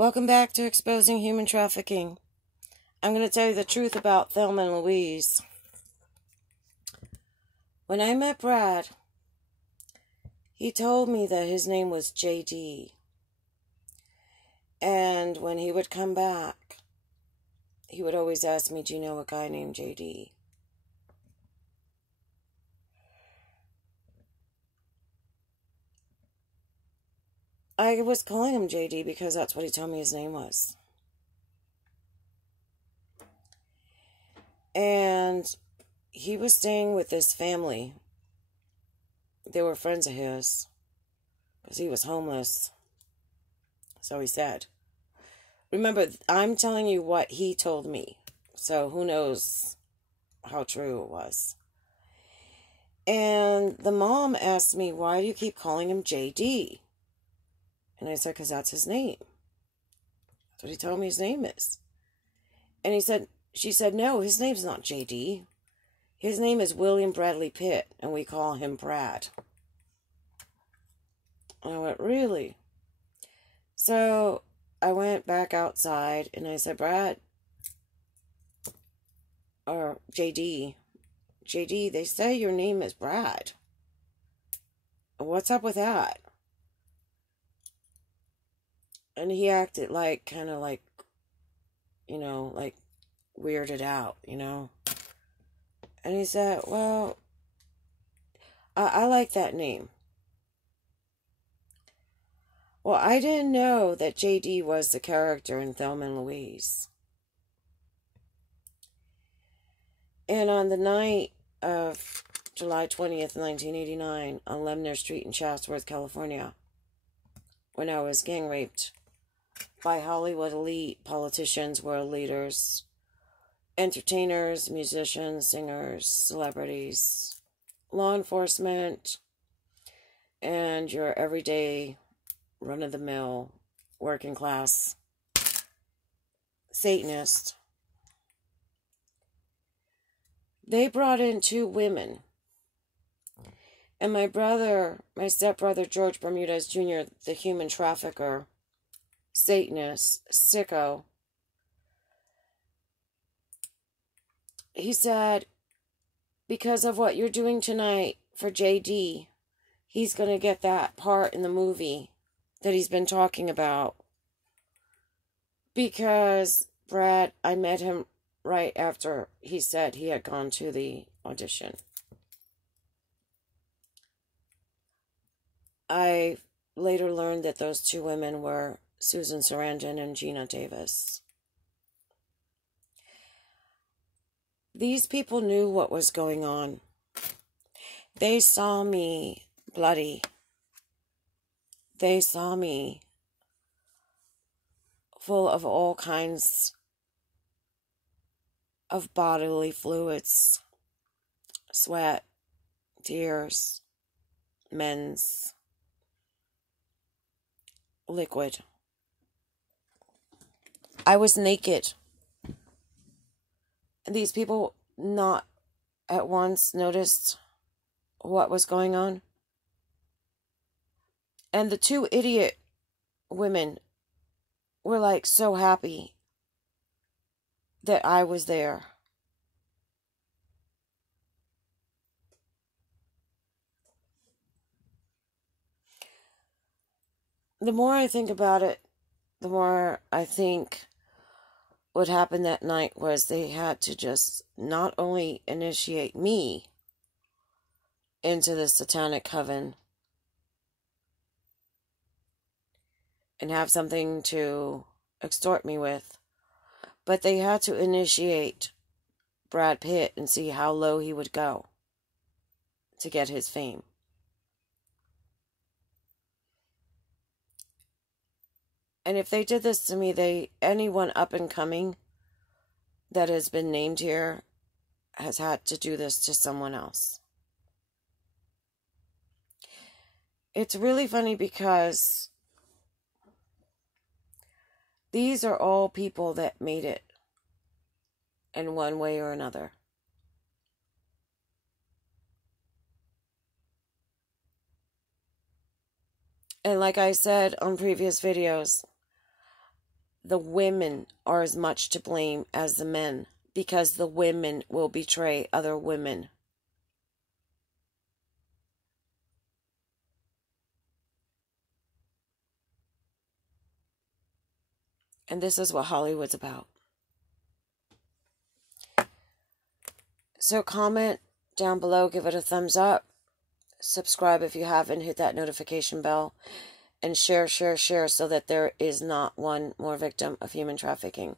Welcome back to Exposing Human Trafficking. I'm going to tell you the truth about Thelma and Louise. When I met Brad, he told me that his name was JD. And when he would come back, he would always ask me, do you know a guy named JD? I was calling him JD because that's what he told me his name was. And he was staying with this family. They were friends of his because he was homeless. So he said. Remember, I'm telling you what he told me. So who knows how true it was. And the mom asked me, why do you keep calling him JD? And I said, because that's his name. That's what he told me his name is. And she said, no, his name's not JD. His name is William Bradley Pitt, and we call him Brad. And I went, really? So I went back outside, and I said, Brad, or JD, they say your name is Brad. What's up with that? And he acted like, kind of like, like weirded out, And he said, well, I like that name. Well, I didn't know that JD was the character in Thelma and Louise. And on the night of July 20th, 1989, on Lemner Street in Chatsworth, California, when I was gang raped by Hollywood elite politicians, world leaders, entertainers, musicians, singers, celebrities, law enforcement, and your everyday run-of-the-mill working class Satanist. They brought in 2 women. And my stepbrother, George Bermudez Jr., the human trafficker, Satanist, sicko, he said, because of what you're doing tonight for JD, he's going to get that part in the movie that he's been talking about. Because, Brad, I met him right after he said he had gone to the audition. I later learned that those 2 women were Susan Sarandon and Gina Davis. These people knew what was going on. They saw me bloody. They saw me full of all kinds of bodily fluids, sweat, tears, men's liquid. I was naked. And these people not at once noticed what was going on. And the 2 idiot women were like so happy that I was there. The more I think about it, the more I think what happened that night was they had to just not only initiate me into the satanic coven and have something to extort me with, but they had to initiate Brad Pitt and see how low he would go to get his fame. And if they did this to me, anyone up and coming that has been named here has had to do this to someone else. It's really funny because these are all people that made it in one way or another. And like I said on previous videos, the women are as much to blame as the men, because the women will betray other women. And this is what Hollywood's about. So comment down below, give it a thumbs up, subscribe if you haven't, hit that notification bell, and share so that there is not one more victim of human trafficking.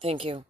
Thank you.